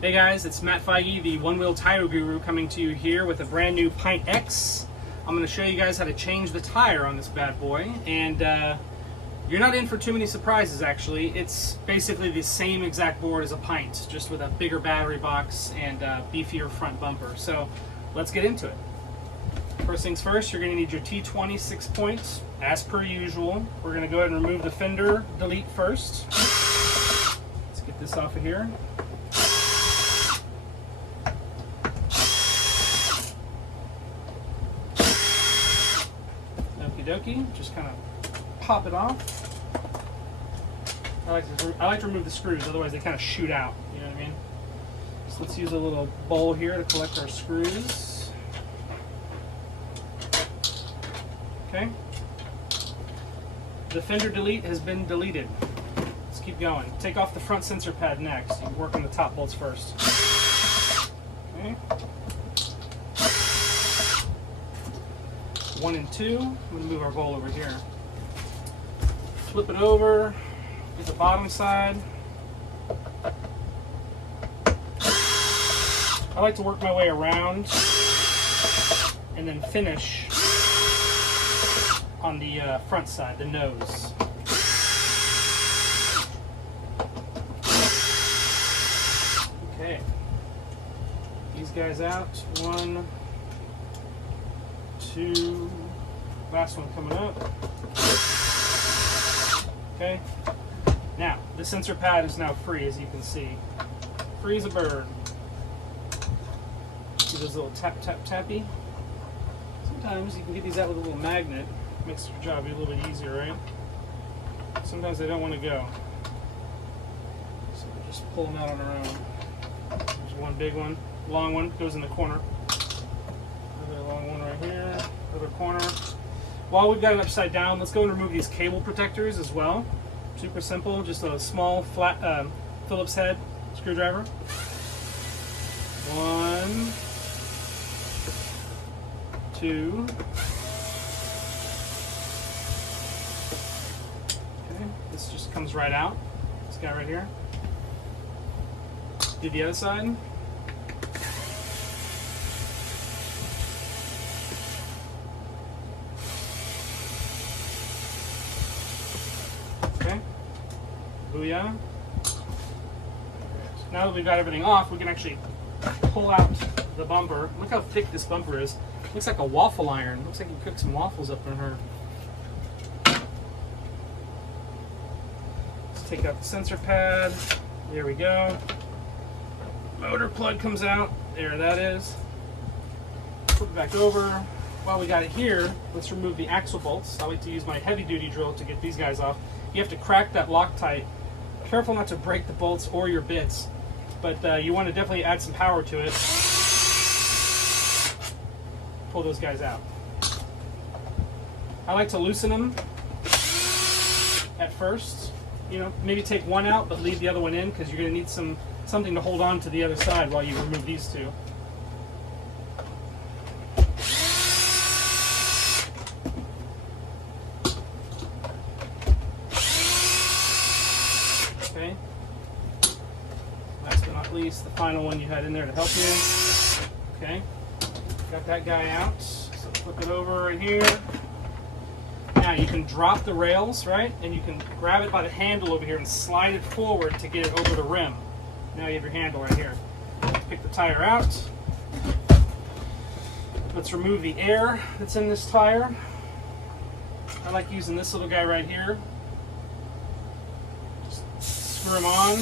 Hey guys, it's Matt Feige, the Onewheel Tire Guru, coming to you here with a brand new Pint X. I'm going to show you guys how to change the tire on this bad boy, and you're not in for too many surprises actually. It's basically the same exact board as a Pint, just with a bigger battery box and beefier front bumper. So let's get into it. First things first, you're going to need your T20 6-point, as per usual. We're going to go ahead and remove the fender delete first. Let's get this off of here. Dokie, just kind of pop it off. I like to remove the screws, otherwise they kind of shoot out. You know what I mean? So let's use a little bowl here to collect our screws. Okay. The fender delete has been deleted. Let's keep going. Take off the front sensor pad next. You work on the top bolts first. Okay. 1 and 2. I'm going to move our bowl over here. Flip it over, get the bottom side. I like to work my way around and then finish on the front side, the nose. Okay. These guys out. 1, 2, last one coming up. Okay, now the sensor pad is now free, as you can see. Free as a bird. See those little tap tap tappy? Sometimes you can get these out with a little magnet. Makes your job a little bit easier, right? Sometimes they don't want to go, so we just pull them out on our own. There's one big one, long one, goes in the corner. Long one right here, other corner. While we've got it upside down, let's go and remove these cable protectors as well. Super simple, just a small flat Phillips head screwdriver. 1, 2. Okay, this just comes right out. This guy right here. Do the other side. Booyah. Now that we've got everything off, we can actually pull out the bumper. Look how thick this bumper is. Looks like a waffle iron. Looks like you cooked some waffles up in her. Let's take out the sensor pad. There we go. Motor plug comes out. There that is. Flip it back over. While we got it here, let's remove the axle bolts. I like to use my heavy duty drill to get these guys off. You have to crack that Loctite. Careful not to break the bolts or your bits, but you want to definitely add some power to it. Pull those guys out. I like to loosen them at first. You know, maybe take one out, but leave the other one in, because you're going to need something to hold on to the other side while you remove these two. Okay. Last but not least, the final one you had in there to help you. Okay. Got that guy out. So flip it over right here. Now you can drop the rails, right? And you can grab it by the handle over here and slide it forward to get it over the rim. Now you have your handle right here. Pick the tire out. Let's remove the air that's in this tire. I like using this little guy right here. Screw him on,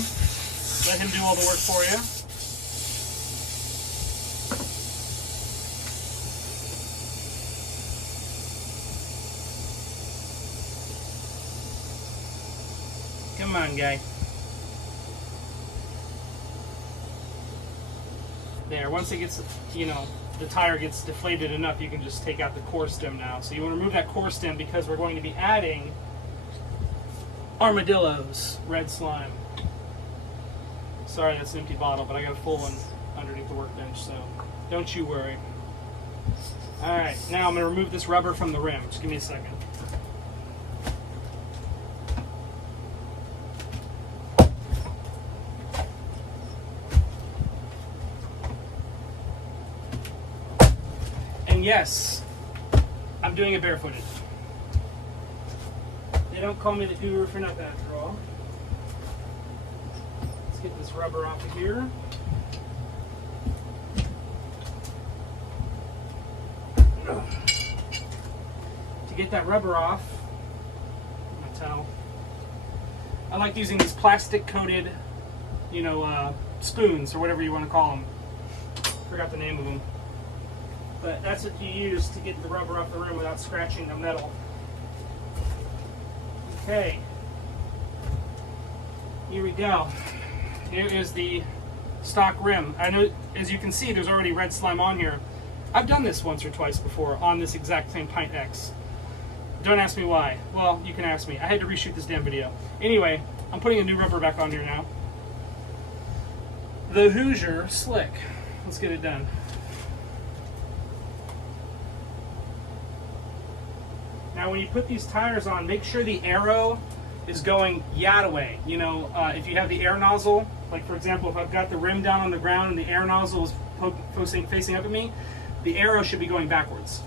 let him do all the work for you. Come on, guy. There, once it gets, you know, the tire gets deflated enough, you can just take out the core stem now. So you want to remove that core stem because we're going to be adding armadillos, red slime. Sorry, that's an empty bottle, but I got a full one underneath the workbench, so don't you worry. Alright, now I'm going to remove this rubber from the rim. Just give me a second. yes, I'm doing it barefooted. They don't call me the guru for nothing after all. Let's get this rubber off of here. To get that rubber off, my towel, I like using these plastic coated, spoons or whatever you want to call them. Forgot the name of them. But that's what you use to get the rubber off the rim without scratching the metal. Okay, here we go. Here is the stock rim. I know, as you can see, there's already red slime on here. I've done this once or twice before on this exact same Pint X. Don't ask me why. Well, you can ask me. I had to reshoot this damn video. Anyway, I'm putting a new rubber back on here now. The Hoosier Slick. Let's get it done. Now when you put these tires on, make sure the arrow is going that way. If you have the air nozzle, like for example, if I've got the rim down on the ground and the air nozzle is facing up at me, the arrow should be going backwards.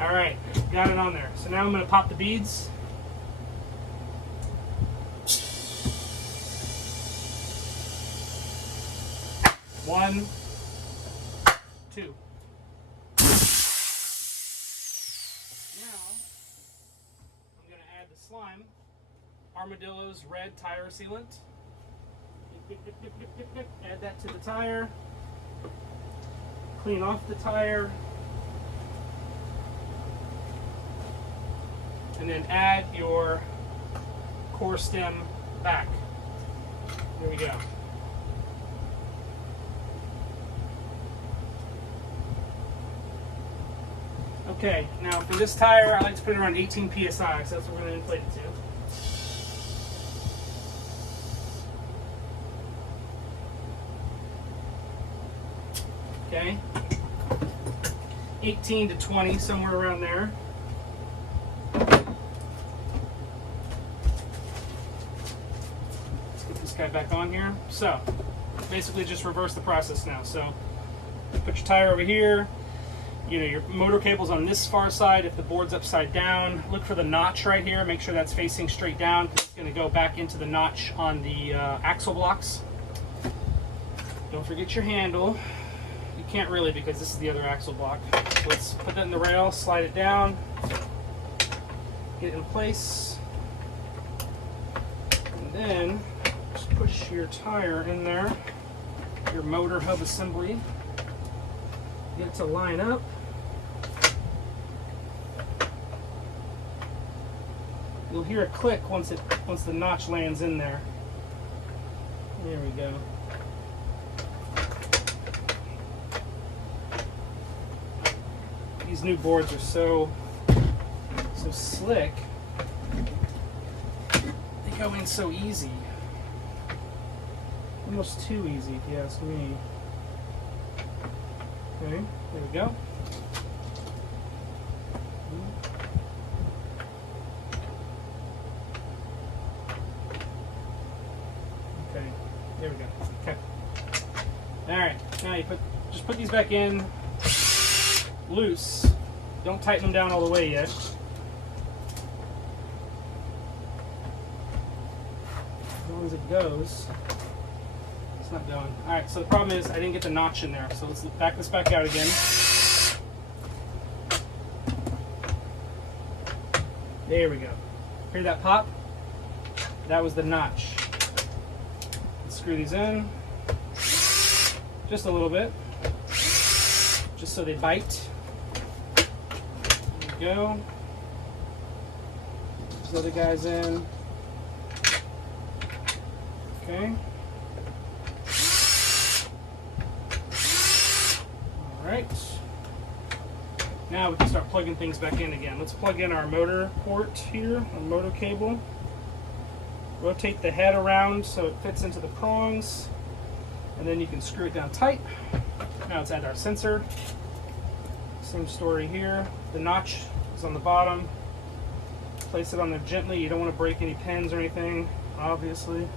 All right, got it on there. So now I'm going to pop the beads. One, two. Now, I'm going to add the slime. Armadillo's red tire sealant. Add that to the tire. Clean off the tire. And then add your core stem back. There we go. Okay, now for this tire, I like to put it around 18 PSI, so that's what we're going to inflate it to. Okay. 18 to 20, somewhere around there. Back on here. So basically just reverse the process now. So put your tire over here, your motor cable's on this far side. If the board's upside down, look for the notch right here, make sure that's facing straight down because it's going to go back into the notch on the axle blocks. Don't forget your handle. You can't really because this is the other axle block. So let's put that in the rail, slide it down, get it in place, and then push your tire in there, your motor hub assembly, get it to line up. You'll hear a click once the notch lands in there. There we go. These new boards are so slick. They go in so easy. Almost too easy, if you ask me. Okay, there we go. Okay, there we go. Okay. All right, now you just put these back in loose. Don't tighten them down all the way yet. As long as it goes. Not going. Alright, so the problem is I didn't get the notch in there. So let's back this back out again. There we go. Hear that pop? That was the notch. Let's screw these in. Just a little bit. Just so they bite. There we go. These other guys in. Okay. Alright, now we can start plugging things back in again. Let's plug in our motor port here, our motor cable. Rotate the head around so it fits into the prongs. and then you can screw it down tight. Now let's add our sensor. Same story here. The notch is on the bottom. Place it on there gently. You don't want to break any pins or anything, obviously.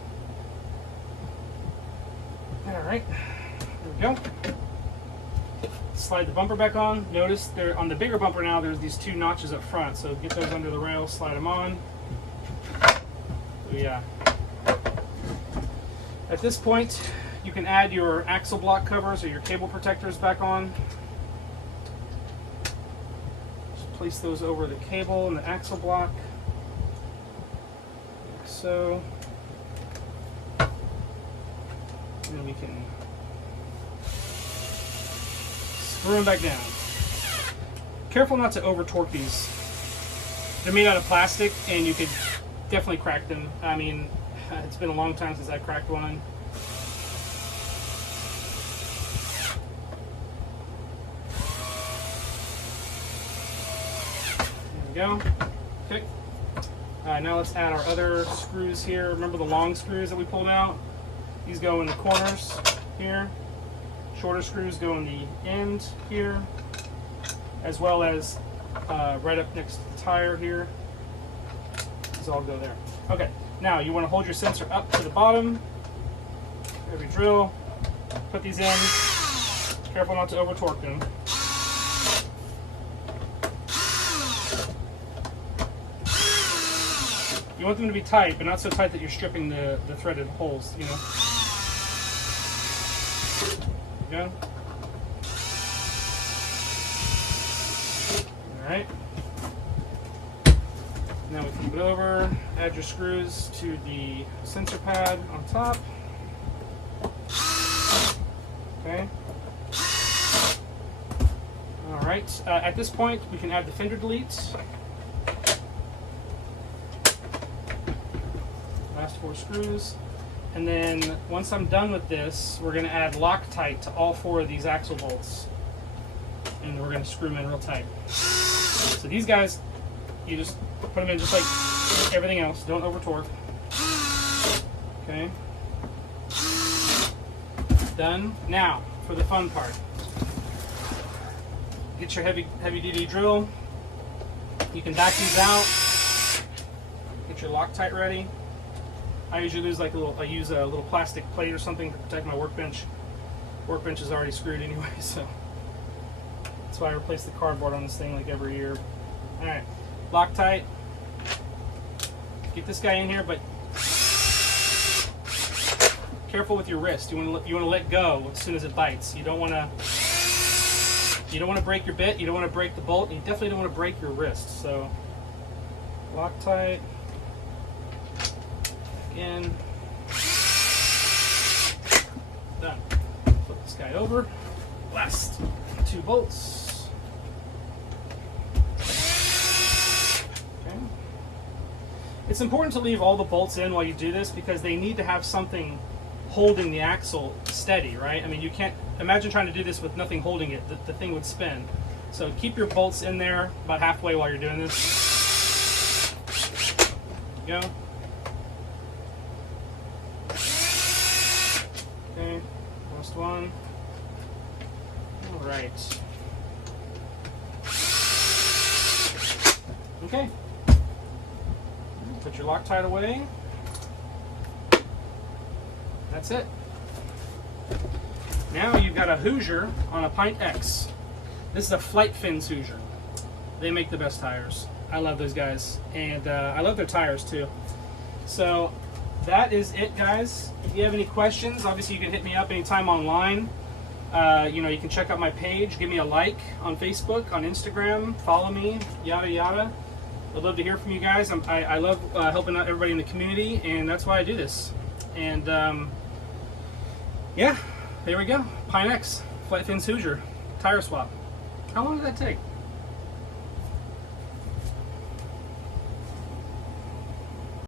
Alright, there we go. Slide the bumper back on. Notice there on the bigger bumper now there's these two notches up front, so get those under the rail, slide them on. So yeah. At this point, you can add your axle block covers or your cable protectors back on. Just place those over the cable and the axle block, like so. And then we can screw them back down. Careful not to over torque these. They're made out of plastic and you could definitely crack them. I mean, it's been a long time since I cracked one. There we go. Okay. Now let's add our other screws here. Remember the long screws that we pulled out? These go in the corners here. Shorter screws go in the end here, as well as right up next to the tire here. These all go there. Okay, now you want to hold your sensor up to the bottom. Every drill, put these in. Careful not to over torque them. You want them to be tight, but not so tight that you're stripping the threaded holes, you know. There we go. Alright. Now we flip it over, add your screws to the sensor pad on top. Okay. Alright, at this point we can add the fender deletes. Last 4 screws. And then once I'm done with this, we're going to add Loctite to all 4 of these axle bolts. And we're going to screw them in real tight. So these guys, you just put them in just like everything else. Don't over torque. Okay. Done. Now, for the fun part. Get your heavy duty drill. You can back these out. Get your Loctite ready. I usually use use a little plastic plate or something to protect my workbench. Workbench is already screwed anyway, so that's why I replace the cardboard on this thing like every year. All right, Loctite. Get this guy in here, but careful with your wrist. You want to let go as soon as it bites. You don't want to break your bit. You don't want to break the bolt. You definitely don't want to break your wrist. So Loctite. In. Done. Flip this guy over. Last 2 bolts. Okay. It's important to leave all the bolts in while you do this because they need to have something holding the axle steady, right? I mean, you can't imagine trying to do this with nothing holding it. The thing would spin. So keep your bolts in there about halfway while you're doing this. There you go. Okay, last one. All right. Okay. Put your Loctite away. That's it. Now you've got a Hoosier on a Pint X. This is a Flight Fins Hoosier. They make the best tires. I love those guys, and I love their tires too. So that is it, guys. If you have any questions, obviously you can hit me up anytime online. You can check out my page, give me a like on Facebook, on Instagram, follow me, yada yada. I'd love to hear from you guys. I love helping out everybody in the community, and that's why I do this. And yeah, there we go. Pint X, Flight Fins Hoosier, tire swap. How long did that take?